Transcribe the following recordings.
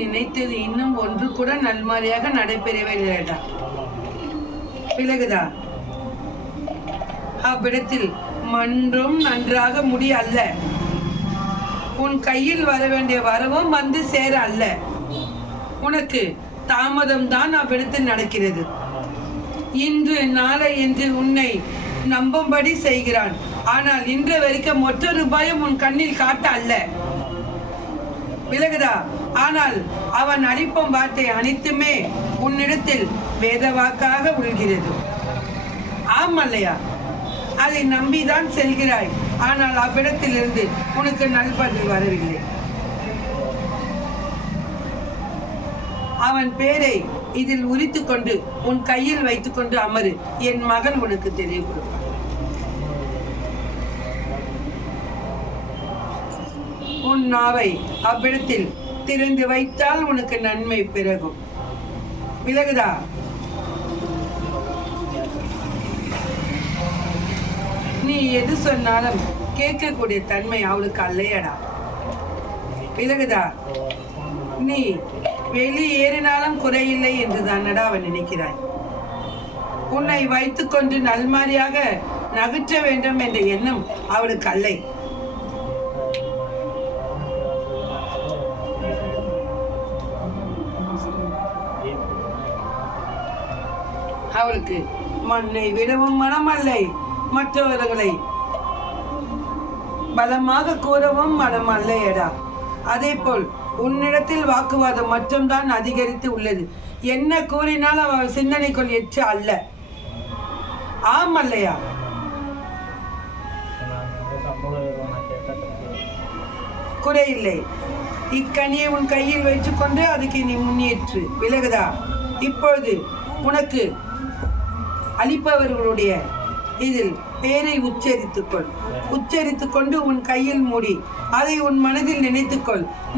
நினைத்தது இன்னும் ஒன்று கூட நல்மாரியாக நடைபெறவே இல்லைடா. விலகுதா? அவ்விடத்தில் மன்றும் நன்றாக முடிய அல்ல, உன் கையில் வர வேண்டிய வரவும் வந்து சேர அல்ல. உனக்கு தாமதம் தான் அவ்விடத்தில் நடக்கிறது. இன்று நாளை என்று உன்னை நம்பும்படி செய்கிறான். ஆனால் இன்று வரைக்கும் மற்றொரு ரூபாயும் உன் கண்ணில் காட்ட அல்ல. விலகுதா? ஆனால் அவன் அளிப்பும் வார்த்தை அனைத்துமே உன்னிடத்தில் வேத வாக்காக உள்கிறது. ஆமல்லையா? அதை நம்பிதான் செல்கிறாய். ஆனால் அவ்விடத்திலிருந்து உனக்கு நல்பதில் வரவில்லை. அவன் பேரை இதில் உரித்து கொண்டு உன் கையில் வைத்துக் கொண்டு அமரு. என் மகன் உனக்கு தெரியப்படுவான். உன் நாவை அவ்விடத்தில் திறந்து வைத்தால் உனக்கு நன்மை பிறகும். விலகுதா? நீ எது சொன்னாலும் கேட்கக்கூடிய தன்மை அவளுக்கு அல்லையடா. விலகுதா? நீ வெளியேறினாலும் குறையில்லை என்று தானடா அவன் நினைக்கிறாய். உன்னை வைத்துக்கொண்டு நல்மாரியாக நகற்ற வேண்டும் என்ற எண்ணம் அவளுக்கு அல்லை. அவளுக்கு மண்ணை விடவும் மனம் அல்லை, மற்றவர்களை பலமாக கூறவும் மனம் அல்லையடா. அதே போல் உன்னிடத்தில் வாக்குவாதம் மட்டும்தான் அதிகரித்து உள்ளது. என்ன கூறினால் அவள் சிந்தனைக்குள் எச்சு அல்ல. ஆமல்லையா? குறையில்லை. இக்கனியை உன் கையில் வைத்துக்கொண்டு அதுக்கு நீ முன்னேற்று. விலகுதா? இப்பொழுது உனக்கு அளிப்பவர்களுடைய இதில் பேரை உச்சரித்துக் கொண்டு உன் கையில் மூடி அதை உன் மனதில்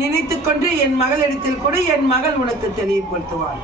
நினைத்துக்கொண்டு என் மகளிடத்தில் கூட என் மகள் உனக்கு தெளிவுபடுத்துவாள்.